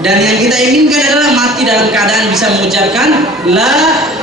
Dan yang kita inginkan adalah mati dalam keadaan bisa mengucapkan la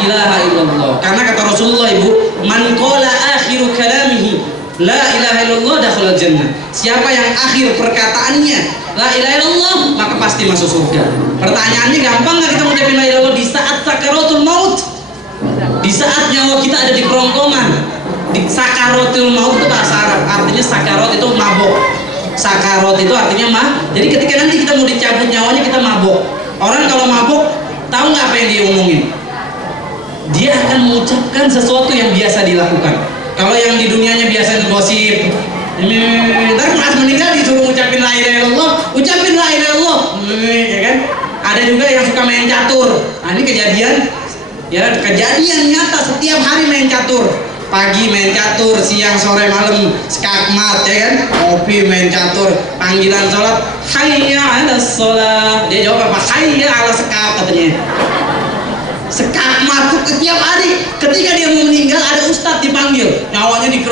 ilaha illallah. Karena kata Rasulullah, Ibu, man qala akhiru kalamihi la ilaha illallah dakhala jannah. Siapa yang akhir perkataannya la ilaha illallah, maka pasti masuk surga. Pertanyaannya, gampang nggak kita mengucapkan la ilaha illallah di saat sakaratul maut? Di saat nyawa kita ada di kerongkongan. Di sakaratul maut itu bahasa Arab, artinya sakarat itu mabok. Sakarot itu artinya jadi ketika nanti kita mau dicabut nyawanya, kita mabok. Orang kalau mabok, tahu nggak apa yang dia omongin? Dia akan mengucapkan sesuatu yang biasa dilakukan. Kalau yang di dunianya biasa ngegosip, ntar pas meninggal disuruh ngucapin la ilaha illallah, ucapin la ilaha illallah, ya kan? Ada juga yang suka main catur. Nah, ini kejadian nyata, setiap hari main catur. Pagi main catur, siang sore malam skakmat, ya kan? Kopi main catur, panggilan sholat hayya ala sholat, dia jawab apa? Hayya ala sekap, katanya. Skakmat tuh setiap hari. Ketika dia mau meninggal, ada ustadz dipanggil, nyawanya di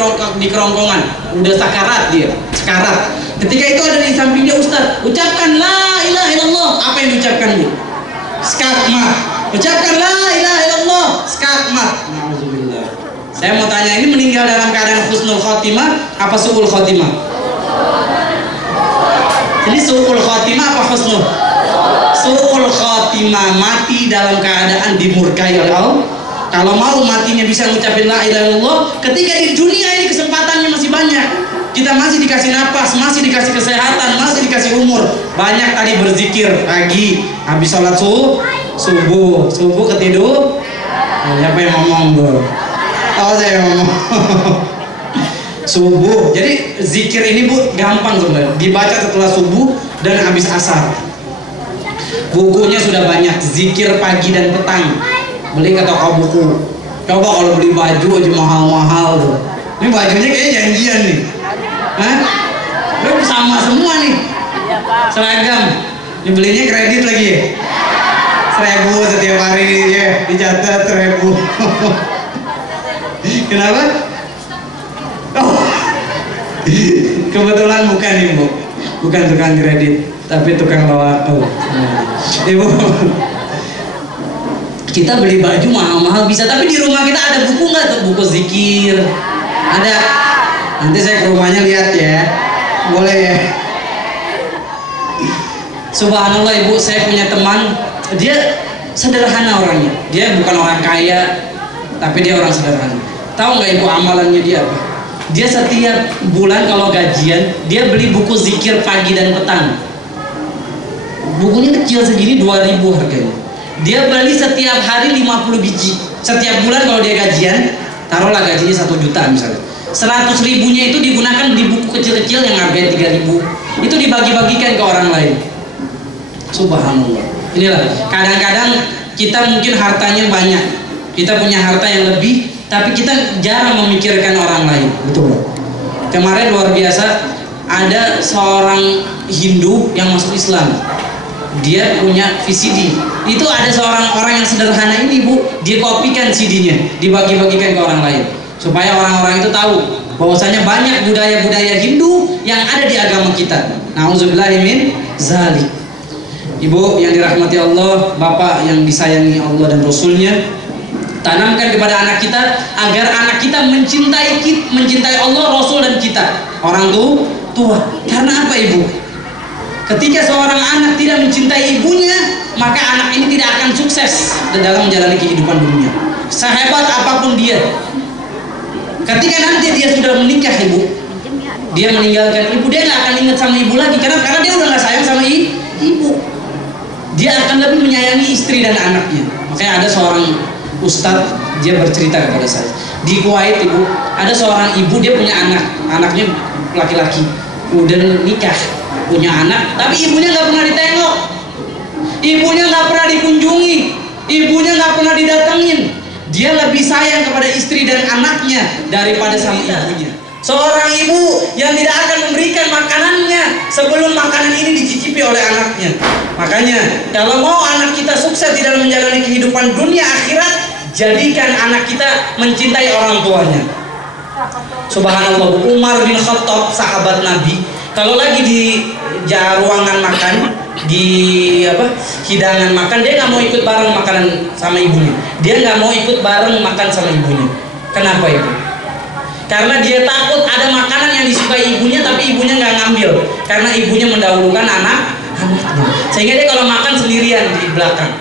kerongkongan, udah sakarat dia, sekarat. Ketika itu ada di sampingnya ustadz, ucapkan la ilaha illallah. Apa yang diucapkan bu? Skakmat. Ucapkan la ilaha illallah, skakmat. Nauzubillah. Saya mau tanya, ini meninggal dalam keadaan husnul khotimah apa su'ul khotimah? Jadi su'ul khotimah apa husnul? Su'ul khotimah, mati dalam keadaan dimurkai oleh Allah. Kalau mau matinya bisa mengucapkan la ilaha illallah, ketika di dunia ini kesempatannya masih banyak. Kita masih dikasih napas, masih dikasih kesehatan, masih dikasih umur. Banyak tadi berzikir pagi, habis sholat subuh ketidur. Siapa yang ngomong bro? Oh, saya ngomong. Subuh. Jadi zikir ini bu gampang sebenarnya, dibaca setelah subuh dan habis asar. Bukunya sudah banyak, zikir pagi dan petang. Beli ke toko buku. Coba kalau beli baju aja mahal-mahal tuh. Ini bajunya kayaknya janjian nih. Hah? Lu sama semua nih. Seragam. Dibelinya kredit lagi ya? 1.000 setiap hari ya, dicatat 1.000. Kenapa? Oh, kebetulan bukan ibu, bukan tukang kredit, tapi tukang bawa waktu. Ibu, kita beli baju mahal-mahal bisa, tapi di rumah kita ada buku nggak tuh, buku zikir? Ada. Nanti saya ke rumahnya lihat ya, boleh ya. Subhanallah ibu, saya punya teman, dia sederhana orangnya, dia bukan orang kaya, tapi dia orang sederhana. Tahu nggak ibu amalannya dia apa? Dia setiap bulan kalau gajian, dia beli buku zikir pagi dan petang. Bukunya kecil segini, 2.000 harganya. Dia beli setiap hari 50 biji. Setiap bulan kalau dia gajian, taruhlah gajinya 1 juta misalnya. 100.000-nya itu digunakan beli buku kecil-kecil yang harganya 3.000. Itu dibagi-bagikan ke orang lain. Subhanallah. Inilah, kadang-kadang kita mungkin hartanya banyak, kita punya harta yang lebih, tapi kita jarang memikirkan orang lain. Betul. Kemarin luar biasa, ada seorang Hindu yang masuk Islam. Dia punya VCD. Itu ada seorang orang yang sederhana ini bu, dia kopikan CD-nya, dibagi-bagikan ke orang lain, supaya orang-orang itu tahu bahwasanya banyak budaya-budaya Hindu yang ada di agama kita. Nauzubillahi min zalik. Ibu yang dirahmati Allah, bapak yang disayangi Allah dan Rasulnya, tanamkan kepada anak kita agar anak kita mencintai Allah, Rasul dan kita, orang tua. Karena apa ibu? Ketika seorang anak tidak mencintai ibunya, maka anak ini tidak akan sukses dalam menjalani kehidupan dunia. Sehebat apapun dia, ketika nanti dia sudah menikah ibu, dia meninggalkan ibu, dia nggak akan ingat sama ibu lagi. Karena dia udah nggak sayang sama ibu. Dia akan lebih menyayangi istri dan anaknya. Makanya ada seorang ustadz, dia bercerita kepada saya, di Kuwait ibu, ada seorang ibu, dia punya anaknya laki-laki, udah nikah, punya anak, tapi ibunya nggak pernah ditengok, ibunya nggak pernah dikunjungi, ibunya nggak pernah didatengin. Dia lebih sayang kepada istri dan anaknya daripada sama ibunya. Seorang ibu yang tidak akan memberikan makanannya sebelum makanan ini dicicipi oleh anaknya. Makanya kalau mau anak kita sukses di dalam menjalani kehidupan dunia akhirat, jadikan anak kita mencintai orang tuanya. Subhanallah, Umar bin Khattab, sahabat Nabi, kalau lagi ruangan makan, di hidangan makan, dia nggak mau ikut bareng makanan sama ibunya. Dia nggak mau ikut bareng makan sama ibunya. Kenapa itu? Karena dia takut ada makanan yang disukai ibunya tapi ibunya nggak ngambil, karena ibunya mendahulukan anaknya. Sehingga dia kalau makan sendirian di belakang.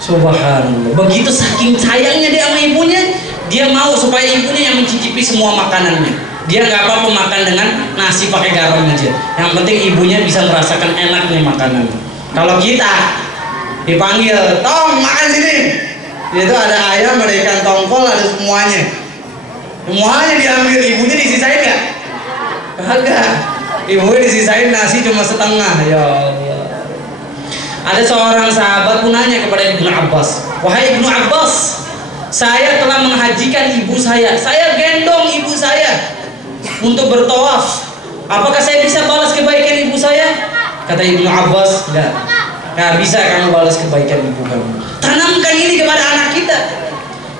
Subhanallah. Begitu saking sayangnya dia sama ibunya, dia mau supaya ibunya yang mencicipi semua makanannya. Dia nggak apa-apa makan dengan nasi pakai garam aja. Yang penting ibunya bisa merasakan enaknya makanan. Kalau kita dipanggil, "Tong, makan sini." Itu ada ayam, ada ikan tongkol, ada semuanya. Semuanya diambil, ibunya disisain nggak? Kagak. Ibunya disisain nasi cuma setengah. Ya Allah. Ada seorang sahabat pun nanya kepada Ibnu Abbas, "Wahai Ibnu Abbas, saya telah menghajikan ibu saya gendong ibu saya untuk bertawaf. Apakah saya bisa balas kebaikan ibu saya?" Kata Ibnu Abbas, nggak bisa kamu balas kebaikan ibu kamu. Tanamkan ini kepada anak kita.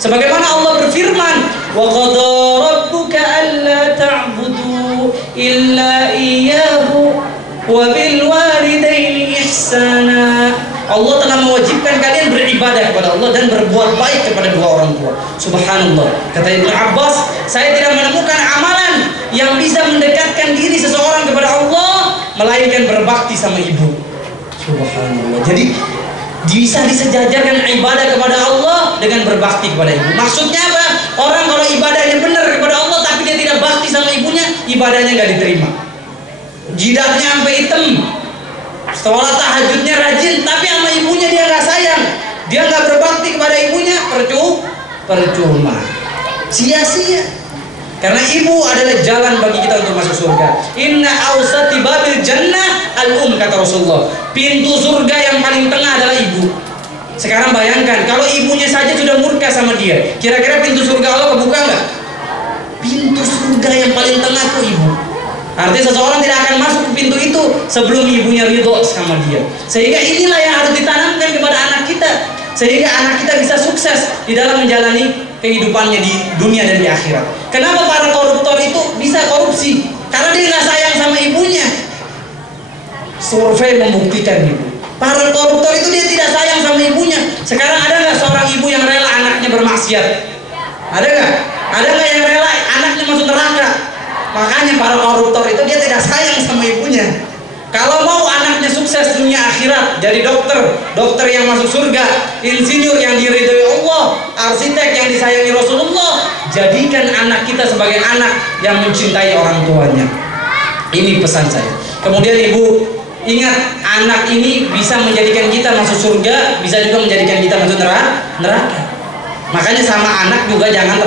Sebagaimana Allah berfirman, "Wa qada rabbuka alla ta'budu illa iyyahu wa bil walidaini ihsana." Allah telah mewajibkan kalian beribadah kepada Allah dan berbuat baik kepada dua orang tua. Subhanallah. Kata Ibnu Abbas, saya tidak menemukan amalan yang bisa mendekatkan diri seseorang kepada Allah melainkan berbakti sama ibu. Subhanallah. Jadi bisa disejajarkan ibadah kepada Allah dengan berbakti kepada ibu. Maksudnya apa? Orang kalau ibadahnya benar kepada Allah tapi dia tidak bakti sama ibunya, ibadahnya nggak diterima. Jidatnya sampai hitam, sholat tahajudnya rajin, tapi sama ibunya dia nggak sayang, dia nggak berbakti kepada ibunya, percuma, sia-sia. Karena ibu adalah jalan bagi kita untuk masuk surga. Inna awsati babil jannah al-um, kata Rasulullah. Pintu surga yang paling tengah adalah ibu. Sekarang bayangkan, kalau ibunya saja sudah murka sama dia, kira-kira pintu surga Allah kebuka nggak? Pintu surga yang paling tengah tuh ibu. Artinya seseorang tidak akan masuk ke pintu itu sebelum ibunya ridho sama dia. Sehingga inilah yang harus ditanamkan kepada anak kita, sehingga anak kita bisa sukses di dalam menjalani kehidupannya di dunia dan di akhirat. Kenapa para koruptor itu bisa korupsi? Karena dia nggak sayang sama ibunya. Survei membuktikan itu. Para koruptor itu dia tidak sayang sama ibunya. Sekarang ada nggak seorang ibu yang rela anaknya bermaksiat? Ada nggak? Ada nggak yang rela anaknya masuk neraka? Makanya para koruptor itu dia tidak sayang sama ibunya. Kalau mau anaknya sukses dunia akhirat, jadi dokter yang masuk surga, insinyur yang diridhoi Allah, arsitek yang disayangi Rasulullah, jadikan anak kita sebagai anak yang mencintai orang tuanya. Ini pesan saya. Kemudian ibu, ingat, anak ini bisa menjadikan kita masuk surga, bisa juga menjadikan kita masuk neraka. Makanya sama anak juga jangan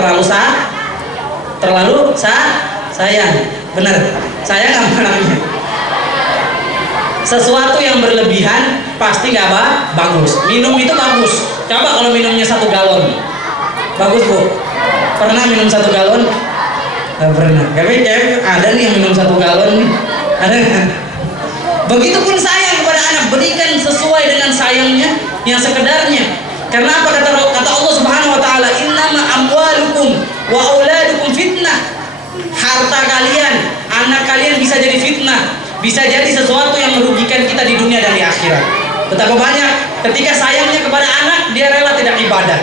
terlalu sayang. Benar, sayang apa namanya? Sesuatu yang berlebihan pasti nggak bagus. Minum itu bagus. Coba kalau minumnya 1 galon, bagus bu? Pernah minum 1 galon? Nggak pernah. Tapi ada nih yang minum 1 galon nih. Ada nggak? Begitupun sayang kepada anak, berikan sesuai dengan sayangnya yang sekedarnya. Karena apa kata Allah Subhanahu Wa Taala? Innama amwalukum wa auladukum fitnah. Harta kalian, anak kalian bisa jadi fitnah, bisa jadi sesuatu yang merugikan kita di dunia dan di akhirat. Betapa banyak ketika sayangnya kepada anak, dia rela tidak ibadah,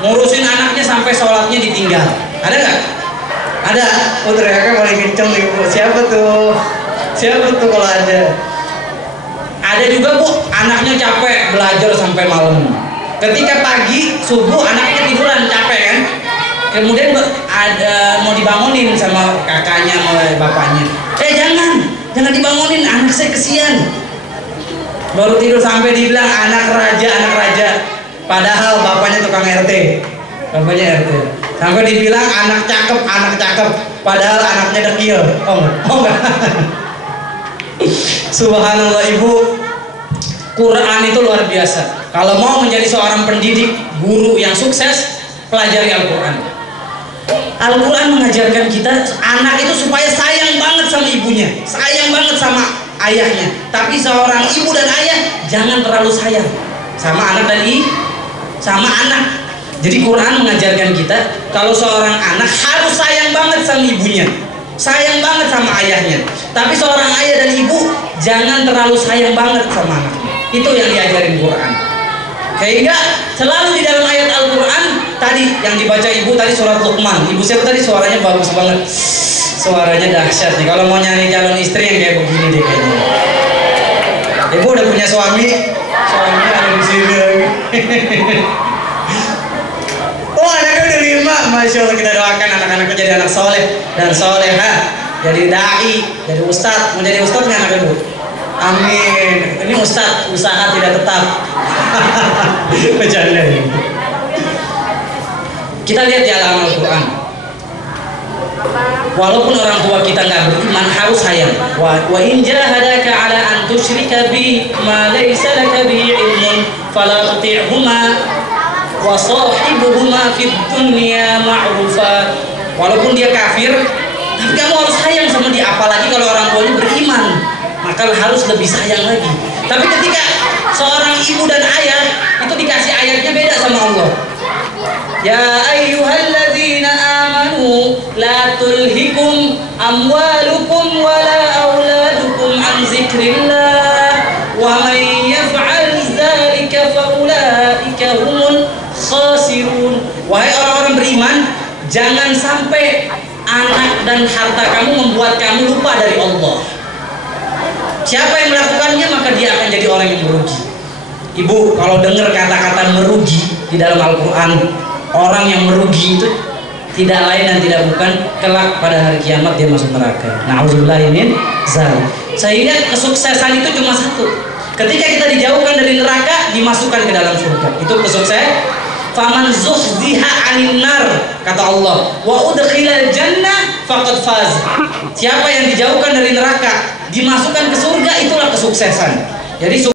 ngurusin anaknya sampai sholatnya ditinggal. Ada nggak? Ada. Oh teriaknya paling kenceng nih bu. Siapa tuh kalau ada? Ada juga bu, anaknya capek belajar sampai malam. Ketika pagi subuh anaknya tiduran capek kan? Kemudian ada mau dibangunin sama kakaknya sama bapaknya. Jangan dibangunin, anak saya kesian. Baru tidur sampai dibilang anak raja. Padahal bapaknya tukang RT. Sampai dibilang anak cakep. Padahal anaknya dekil. Oh enggak. Subhanallah ibu. Quran itu luar biasa. Kalau mau menjadi seorang pendidik, guru yang sukses, pelajari Al-Quran. Al-Quran mengajarkan kita anak itu supaya sayang banget sama ibunya, sayang banget sama ayahnya. Tapi seorang ibu dan ayah jangan terlalu sayang sama anak sama anak. Jadi Quran mengajarkan kita kalau seorang anak harus sayang banget sama ibunya. sayang banget sama ayahnya. Tapi seorang ayah dan ibu jangan terlalu sayang banget sama anaknya. Itu yang diajarin Quran. Sehingga selalu di dalam ayat Al-Quran tadi yang dibaca ibu tadi surat Luqman. Ibu siapa tadi suaranya bagus banget. Suaranya dahsyat nih. Kalau mau nyari calon istri yang kayak begini deh kayaknya. Ibu udah punya suami, suaminya ada di sini lagi. Oh, anaknya udah 5. Masya Allah, kita doakan anak-anaknya jadi anak soleh dan soleha, jadi dai, jadi ustadz. Mau jadi ustadz nggak anak ibu? Amin. Ini ustadz usaha tidak tetap. Bercanda. Kita lihat di alam Al-Quran. Walaupun orang tua kita nggak beriman harus sayang. Wa in jahadaka ala an tusyrika bi ma laysa laka bi ilmun fala tuti'huma wa sahibuhuma fid dunya ma'rufa. Walaupun dia kafir, tapi kamu harus sayang sama dia. Apalagi kalau orang tuanya beriman, maka harus lebih sayang lagi. Tapi ketika seorang ibu dan ayah itu dikasih ayatnya beda sama Allah. Ya ayyuhalladzina amanu la tulhikum amwalukum wala auladukum an zikrillah wa man yaf'al dzalika faulaika humul khasirun. Wahai orang-orang beriman, jangan sampai anak dan harta kamu membuat kamu lupa dari Allah. Siapa yang melakukannya maka dia akan jadi orang yang merugi. Ibu kalau dengar kata-kata merugi di dalam Al-Quran, orang yang merugi itu tidak lain dan tidak bukan kelak pada hari kiamat dia masuk neraka. Na'udzubillahi min dzalik. Sehingga kesuksesan itu cuma satu. Ketika kita dijauhkan dari neraka, dimasukkan ke dalam surga. Itu kesuksesan. Faman zuhziha 'anil nar, kata Allah, wa udkhilal jannah faqad faz. Siapa yang dijauhkan dari neraka, dimasukkan ke surga, itulah kesuksesan. Jadi